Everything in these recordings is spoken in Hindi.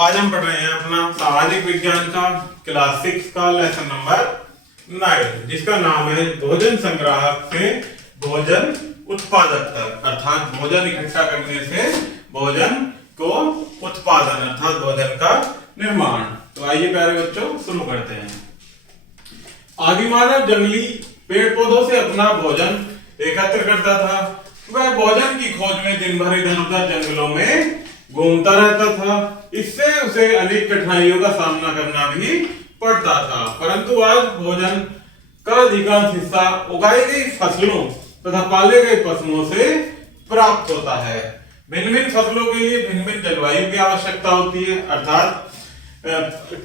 आज हम पढ़ रहे हैं अपना सामाजिक विज्ञान का क्लास 6 का लेसन नंबर 9, जिसका नाम है भोजन संग्राहक से भोजन उत्पादक तक, अर्थात भोजन इकट्ठा करने से भोजन को उत्पादन अर्थात भोजन का निर्माण। तो आइए प्यारे बच्चों शुरू करते हैं। आदिमानव जंगली पेड़ पौधों से अपना भोजन एकत्र करता था। वह भोजन की खोज में दिन भर इधर उधर जंगलों में घूमता रहता था। इससे उसे अनेक कठिनाइयों का सामना करना भी पड़ता था, परंतु आज भोजन का अधिकांश हिस्सा उगाई गई फसलों तथा पाले गए पशुओं से प्राप्त होता है। भिन्न भिन्न फसलों के लिए भिन्न भिन्न जलवायु की आवश्यकता होती है, अर्थात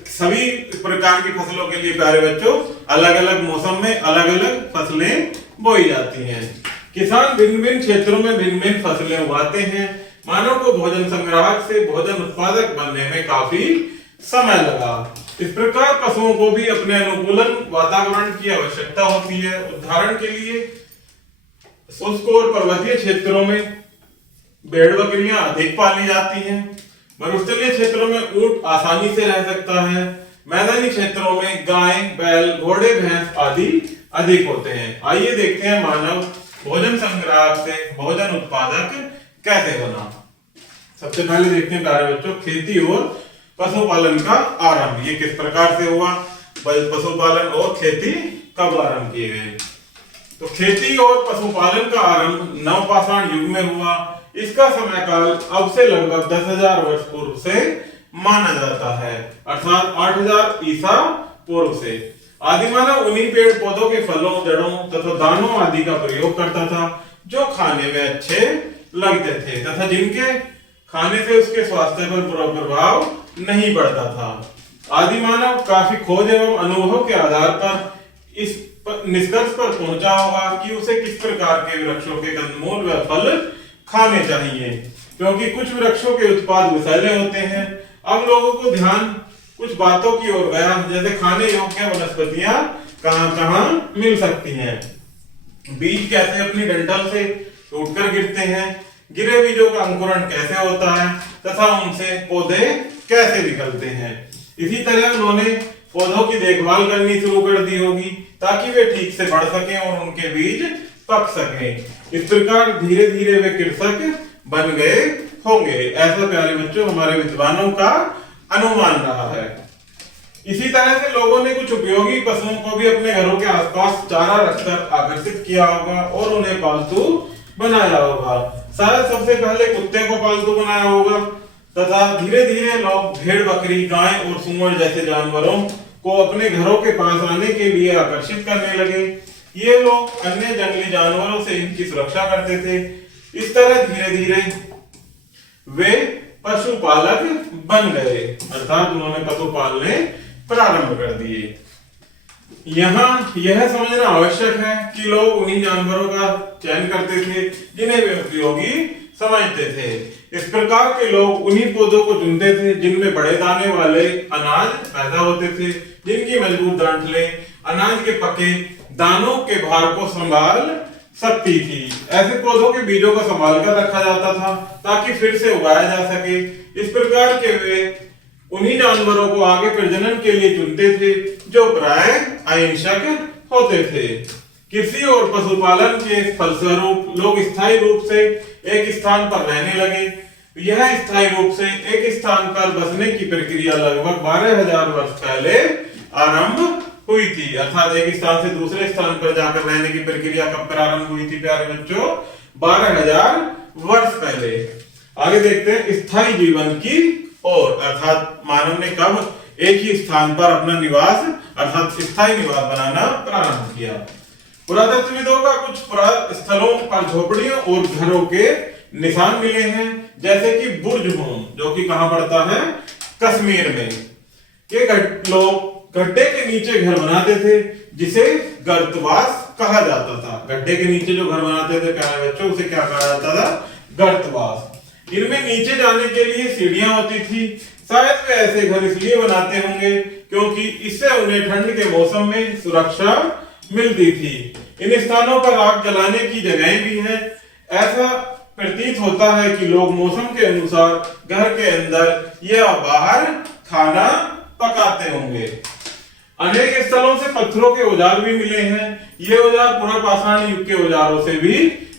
सभी प्रकार की फसलों के लिए प्यारे बच्चों अलग अलग मौसम में अलग अलग फसलें बोई जाती हैं। किसान भिन्न भिन्न क्षेत्रों में भिन्न भिन्न फसलें उगाते हैं। मानव को भोजन संग्राहक से भोजन उत्पादक बनने में काफी समय लगा। इस प्रकार पशुओं को भी अपने अनुकूलन वातावरण की आवश्यकता होती है। उदाहरण के लिए शुष्क और पर्वतीय क्षेत्रों में भेड़ बकरियां अधिक पाली जाती हैं। मरुस्थलीय क्षेत्रों में ऊंट आसानी से रह सकता है। मैदानी क्षेत्रों में गाय, बैल, घोड़े, भैंस आदि अधिक होते हैं। आइए देखते हैं मानव भोजन संग्राहक से भोजन उत्पादक कैसे बना। सबसे पहले देखते हैं प्यारे बच्चों खेती और पशुपालन का आरंभ। ये किस प्रकार से हुआ, पशुपालन और खेती कब आरंभ किए गए। तो खेती और पशुपालन का आरंभ नवपाषाण युग में हुआ। इसका समय काल अब से लगभग 10,000 वर्ष पूर्व से माना जाता है, अर्थात 8,000 ईसा पूर्व से। आदिमानव उन्हीं पेड़ पौधों के फलों, जड़ों तथा दानों आदि का प्रयोग करता था जो खाने में अच्छे लगते थे तथा जिनके खाने से उसके स्वास्थ्य पर बुरा प्रभाव नहीं पड़ता था। आदिमानव काफी खोज एवं अनुभव के आधार पर इस निष्कर्ष पर पहुंचा होगा कि उसे किस प्रकार के वृक्षों के कंदमूल व फल खाने चाहिए, क्योंकि कुछ वृक्षों के उत्पाद विषैले होते हैं। अब लोगों को ध्यान कुछ बातों की ओर गया, जैसे खाने योग्य वनस्पतियां कहां-कहां मिल सकती हैं, बीज कैसे अपनी डंठल से टूटकर गिरते हैं, गिरे बीजों का अंकुरण कैसे होता है तथा उनसे पौधे कैसे निकलते हैं। इसी तरह उन्होंने पौधों की देखभाल करनी शुरू कर दी होगी ताकि वे ठीक से बढ़ सकें और उनके बीज पक सकें। इस प्रकार धीरे धीरे वे कृषक बन गए होंगे, ऐसा प्यारे बच्चों हमारे विद्वानों का अनुमान रहा है। इसी तरह से लोगों ने कुछ उपयोगी पशुओं को भी अपने घरों के आसपास चारा रखकर आकर्षित किया होगा और उन्हें पालतू बनाया होगा। शायद सबसे पहले कुत्ते को पालतू बनाया होगा तथा धीरे धीरे लोग भेड़, बकरी, गाय और सूअर जैसे जानवरों को अपने घरों के पास आने के लिए आकर्षित करने लगे। ये लोग अन्य जंगली जानवरों से इनकी सुरक्षा करते थे। इस तरह धीरे धीरे वे पशुपालक बन गए, अर्थात उन्होंने पशु पालने प्रारंभ कर दिए। यहाँ यह समझना आवश्यक है कि लोग उन्हीं जानवरों का चयन करते थे जिन्हें वे उपयोगी समझते थे। इस प्रकार के लोग उन्हीं पौधों को चुनते थे जिनमें बड़े दाने वाले अनाज पैदा होते थे, जिनकी मजबूत डांठलें अनाज के पके दानों के भार को संभाल सकती थी। ऐसे पौधों के बीजों को संभाल कर रखा जाता था ताकि फिर से उगाया जा सके। इस प्रकार के वे उन्हीं जानवरों को आगे प्रजनन के लिए चुनते थे जो प्रायः अहिंसक होते थे। कृषि और पशुपालन के फलस्वरूप लोग स्थायी रूप से एक स्थान पर रहने लगे। यह स्थायी रूप से एक स्थान पर बसने की प्रक्रिया लगभग 12,000 वर्ष पहले आरंभ हुई थी, अर्थात एक स्थान से दूसरे स्थान पर जाकर रहने की प्रक्रिया कब प्रारंभ हुई थी प्यारे बच्चों, 12,000 वर्ष पहले। आगे देखते हैं स्थायी जीवन की ओर, अर्थात मानव ने कब एक ही स्थान पर अपना निवास अर्थात स्थायी निवास बनाना प्रारंभ किया। पुरातत्वविदों का कुछ स्थलों पर झोपड़ियों और घरों के निशान मिले हैं, जैसे कि बुर्ज होम जो कि कहां पड़ता है, कश्मीर में। ये लोग गड्ढे के नीचे घर बनाते थे जिसे गर्तवास कहा जाता था। गड्ढे के नीचे जो घर बनाते थे प्यारे बच्चों उसे क्या कहा जाता था, गर्तवास। इनमें नीचे जाने के लिए सीढ़ियां होती थी। शायद वे ऐसे घर इसलिए बनाते होंगे क्योंकि इससे उन्हें ठंड के मौसम में सुरक्षा मिलती थी। इन स्थानों पर आग जलाने की जगह भी है। ऐसा प्रतीत होता है कि लोग मौसम के अनुसार घर के अंदर या बाहर खाना पकाते होंगे। अनेक स्थलों से पत्थरों के औजार भी मिले हैं। ये औजार पुनर्पाषाण युग के औजारों से भी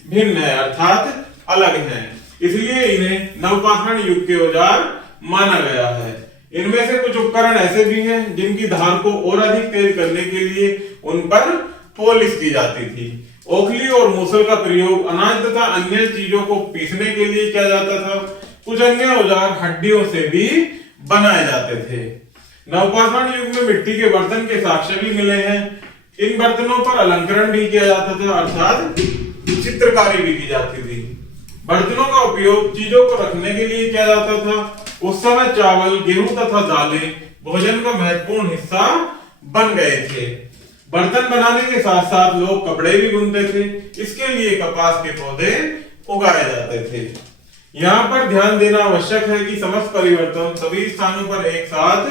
भिन्न है, अर्थात अलग हैं, इसलिए इन्हें नवपाषाण युग के औजार माना गया है। इनमें से कुछ उपकरण ऐसे भी हैं जिनकी धार को और अधिक तेज करने के लिए उन पर पॉलिश की जाती थी। ओखली और मूसल का प्रयोग अनाज तथा अन्य चीजों को पीसने के लिए किया जाता था। कुछ अन्य औजार हड्डियों से भी बनाए जाते थे। नवपाषाण युग में मिट्टी के बर्तन के साक्ष्य भी मिले हैं। इन बर्तनों पर अलंकरण भी किया जाता था, अर्थात चित्रकारी भी की जाती थी। बर्तनों का उपयोग चीजों को रखने के लिए किया जाता था। उस समय चावल, गेहूं तथा दालें भोजन का महत्वपूर्ण हिस्सा बन गए थे। बर्तन बनाने के साथ साथ लोग कपड़े भी बुनते थे। इसके लिए कपास के पौधे उगाए जाते थे। यहाँ पर ध्यान देना आवश्यक है कि समस्त परिवर्तन सभी स्थानों पर एक साथ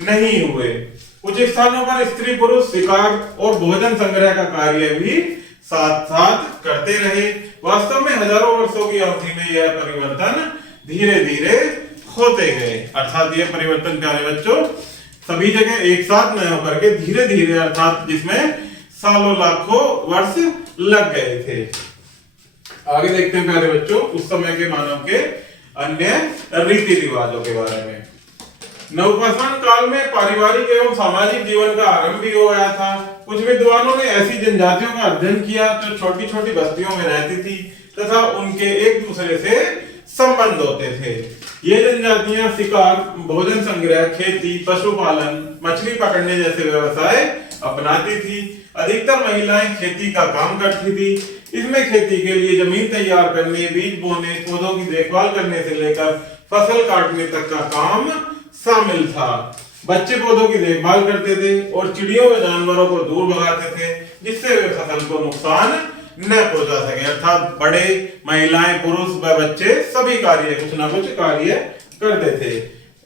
नहीं हुए। कुछ स्थानों पर स्त्री पुरुष शिकार और भोजन संग्रह का कार्य भी साथ साथ करते रहे। वास्तव में हजारों वर्षों की अवधि में यह परिवर्तन धीरे धीरे होते गए, अर्थात यह परिवर्तन प्यारे बच्चों सभी जगह एक साथ न होकर के धीरे धीरे, अर्थात जिसमें सालों लाखों वर्ष लग गए थे। आगे देखते हैं प्यारे बच्चों उस समय के मानव के अन्य रीति रिवाजों के बारे में। नवपाषाण काल में पारिवारिक एवं सामाजिक जीवन का आरंभ भी हो गया था। कुछ विद्वानों ने ऐसी जनजातियों का अध्ययन किया जो छोटी छोटी बस्तियों में रहती थी तथा उनके एक दूसरे से संबंध होते थे। ये जनजातियां शिकार, भोजन संग्रह, खेती, पशुपालन, मछली पकड़ने जैसे व्यवसाय अपनाती थी। अधिकतर महिलाएं खेती का काम करती थी। इसमें खेती के लिए जमीन तैयार करने, बीज बोने, पौधों की देखभाल करने से लेकर फसल काटने तक का काम शामिल था। बच्चे पौधों की देखभाल करते थे और चिड़ियों व जानवरों को दूर भगाते थे जिससे वे फसल को नुकसान न पहुंचा सके, अर्थात बड़े, महिलाएं, पुरुष व बच्चे सभी कार्य कुछ न कुछ कार्य करते थे।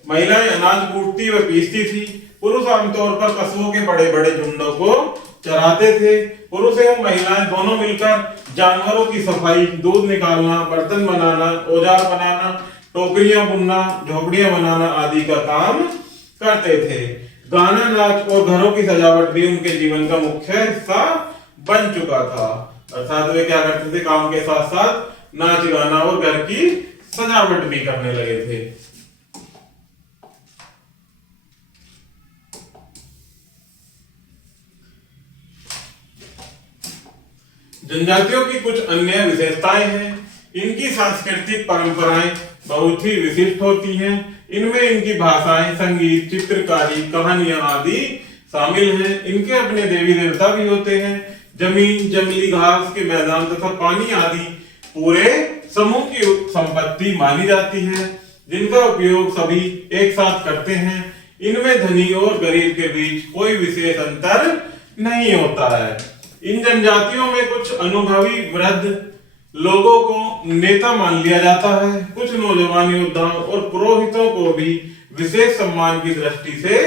महिलाएं अनाज कूटती व पीसती थी। पुरुष आमतौर पर पशुओं के बड़े बड़े झुंडों को चराते थे। पुरुष एवं महिलाएं दोनों मिलकर जानवरों की सफाई, दूध निकालना, बर्तन बनाना, औजार बनाना, टोकरियां बुनना, झोपड़ियां बनाना आदि का काम करते थे। गाना, नाच और घरों की सजावट भी उनके जीवन का मुख्य हिस्सा बन चुका था, अर्थात वे क्या करते थे, काम के साथ साथ नाच गाना और घर की सजावट भी करने लगे थे। जनजातियों की कुछ अन्य विशेषताएं हैं। इनकी सांस्कृतिक परंपराएं बहुत ही विशिष्ट होती हैं। इनमें इनकी भाषाएं, संगीत, चित्रकारी, कहानियां आदि शामिल हैं। इनके अपने देवी देवता भी होते हैं। जमीन, जंगली घास के मैदान तथा पानी आदि पूरे समूह की संपत्ति मानी जाती है जिनका उपयोग सभी एक साथ करते हैं। इनमें धनी और गरीब के बीच कोई विशेष अंतर नहीं होता है। इन जनजातियों में कुछ अनुभवी वृद्ध लोगों को नेता मान लिया जाता है। कुछ नौजवान योद्धाओं और पुरोहितों को भी विशेष सम्मान की दृष्टि से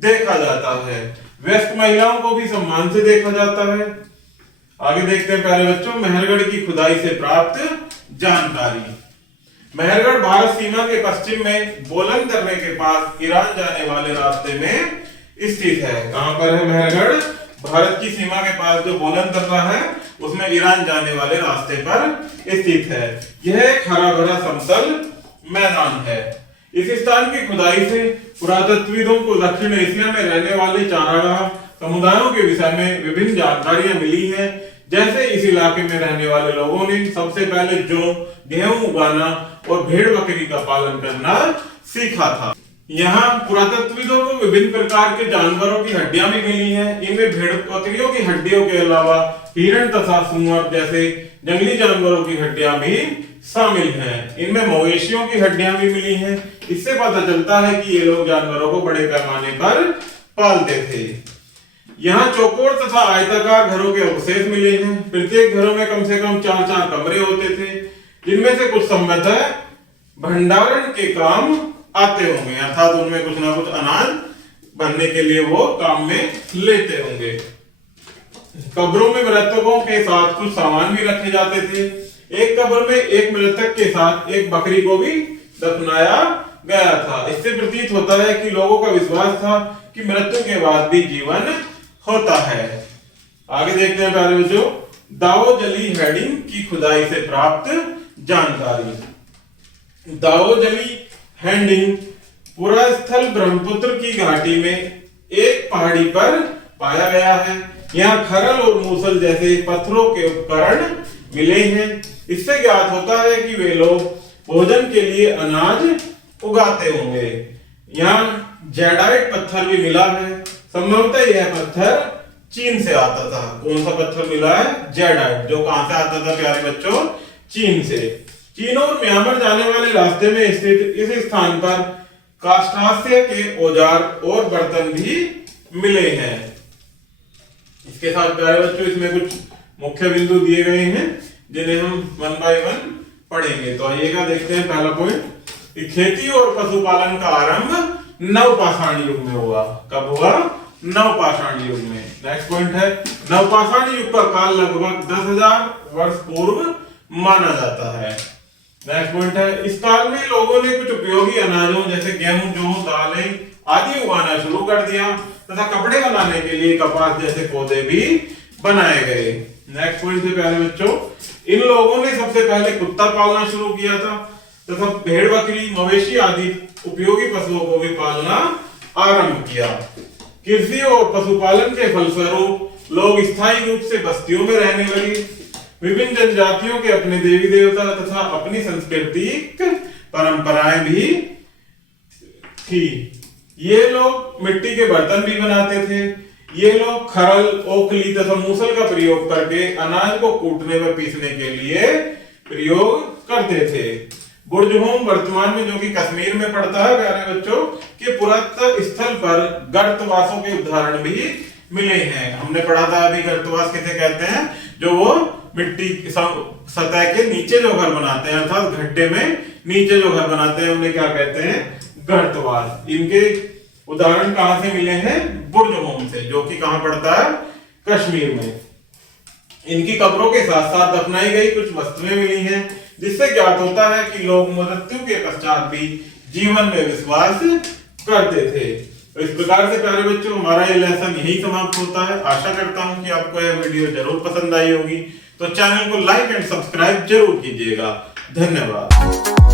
देखा जाता है। वयस्क महिलाओं को भी सम्मान से देखा जाता है। आगे देखते हैं प्यारे बच्चों मेहरगढ़ की खुदाई से प्राप्त जानकारी। मेहरगढ़ भारत सीमा के पश्चिम में बोलन दर्रे के पास ईरान जाने वाले रास्ते में स्थित है। कहां पर है मेहरगढ़? भारत की सीमा के पास जो बोलन दर्रा है उसमें ईरान जाने वाले रास्ते पर स्थित है। यह एक हरा भरा समतल मैदान है। इस स्थान की खुदाई से पुरातत्वविदों को दक्षिण एशिया में रहने वाले चारागाह समुदायों के विषय में विभिन्न जानकारियां मिली हैं। जैसे इस इलाके में रहने वाले लोगों ने सबसे पहले जौ, गेहूं उगाना और भेड़ बकरी का पालन करना सीखा था। यहाँ पुरातत्वविदों को विभिन्न प्रकार के जानवरों की हड्डियां भी मिली हैं। इनमें भेड़ बकरियों की हड्डियों के अलावा हिरण तथा सुअर जैसे जंगली जानवरों की हड्डियां भी शामिल हैं। इनमें मवेशियों की हड्डियां भी मिली हैं। इससे पता चलता है कि ये लोग जानवरों को बड़े पैमाने पर पालते थे। यहाँ चौकोर तथा आयताकार घरों के अवशेष मिले हैं। प्रत्येक घरों में कम से कम 4-4 कमरे होते थे जिनमें से कुछ संभवतः भंडारण के काम आते होंगे, अर्थात उनमें कुछ ना कुछ अनाज भरने के लिए वो काम में लेते होंगे। कब्रों में मृतकों के साथ कुछ सामान भी रखे जाते थे। एक कब्र में एक मृतक के साथ एक बकरी को भी दफनाया गया था। इससे प्रतीत होता है कि लोगों का विश्वास था कि मृत्यु के बाद भी जीवन होता है। आगे देखते हैं प्यारे बच्चों, दाओ जली हेडिंग की खुदाई से प्राप्त जानकारी। दाओ जली हेडिंग पूरा स्थल ब्रह्मपुत्र की घाटी में एक पहाड़ी पर पाया गया है। यहाँ खरल और मूसल जैसे पत्थरों के उपकरण मिले हैं। इससे ज्ञात होता है कि वे लोग भोजन के लिए अनाज उगाते होंगे। यहाँ जेडाइट पत्थर भी मिला है। संभवतः यह पत्थर चीन से आता था। कौन सा पत्थर मिला है? जेडाइट, जो कहां से आता था प्यारे बच्चों? चीन से। चीन और म्यांमार जाने वाले रास्ते में स्थित इस स्थान पर काष्ठास्य के औजार और बर्तन भी मिले हैं। इसके साथ प्यारे बच्चों इसमें कुछ मुख्य बिंदु दिए गए हैं जिन्हें हम वन बाय वन पढ़ेंगे। तो आइएगा देखते हैं पहला पॉइंट, खेती और पशुपालन का आरंभ नवपाषाण युग में हुआ। कब हुआ? नवपाषाण युग में। नेक्स्ट पॉइंट है, नवपाषाण युग का काल लगभग 10,000 वर्ष पूर्व माना जाता है। नेक्स्ट पॉइंट है, इस काल में लोगों ने कुछ उपयोगी अनाजों जैसे गेहूं, जौ, दालें आदि उगाना शुरू कर दिया तथा कपड़े बनाने के लिए कपास जैसे पौधे भी बनाए गए। नेक्स्ट पॉइंट है प्यारे बच्चों, इन लोगों ने सबसे पहले कुत्ता पालना शुरू किया था तथा भेड़, बकरी, मवेशी आदि उपयोगी पशुओं को भी पालना आरंभ किया। कृषि और पशुपालन के फलस्वरूप लोग स्थायी रूप से बस्तियों में रहने लगे। विभिन्न जनजातियों के अपने देवी देवता तथा अपनी सांस्कृतिक परंपराएं भी थी। ये लोग मिट्टी के बर्तन भी बनाते थे। ये लोग खरल, ओखली तथा मूसल का प्रयोग करके अनाज को कूटने व पीसने के लिए प्रयोग करते थे। बुर्जहोम वर्तमान में जो कि कश्मीर में पड़ता है प्यारे बच्चों, के पुरातत्व स्थल पर गर्तवासों के उदाहरण भी मिले हैं। हमने पढ़ा था अभी गर्तवास किसे कहते हैं? जो वो मिट्टी सतह के नीचे जो घर बनाते हैं, अर्थात गड्ढे में नीचे जो घर बनाते हैं उन्हें क्या कहते हैं? गर्तवास। इनके उदाहरण कहां से मिले हैं? बुर्जहोम से, जो कि कहां पड़ता है? कश्मीर में। इनकी कब्रों के साथ साथ दफनाई गई कुछ वस्तुएं मिली हैं जिससे ज्ञात होता है कि लोग मृत्यु के पश्चात भी जीवन में विश्वास करते थे। तो इस प्रकार से प्यारे बच्चों हमारा ये लेसन यही समाप्त होता है। आशा करता हूं कि आपको यह वीडियो जरूर पसंद आई होगी। तो चैनल को लाइक एंड सब्सक्राइब जरूर कीजिएगा। धन्यवाद।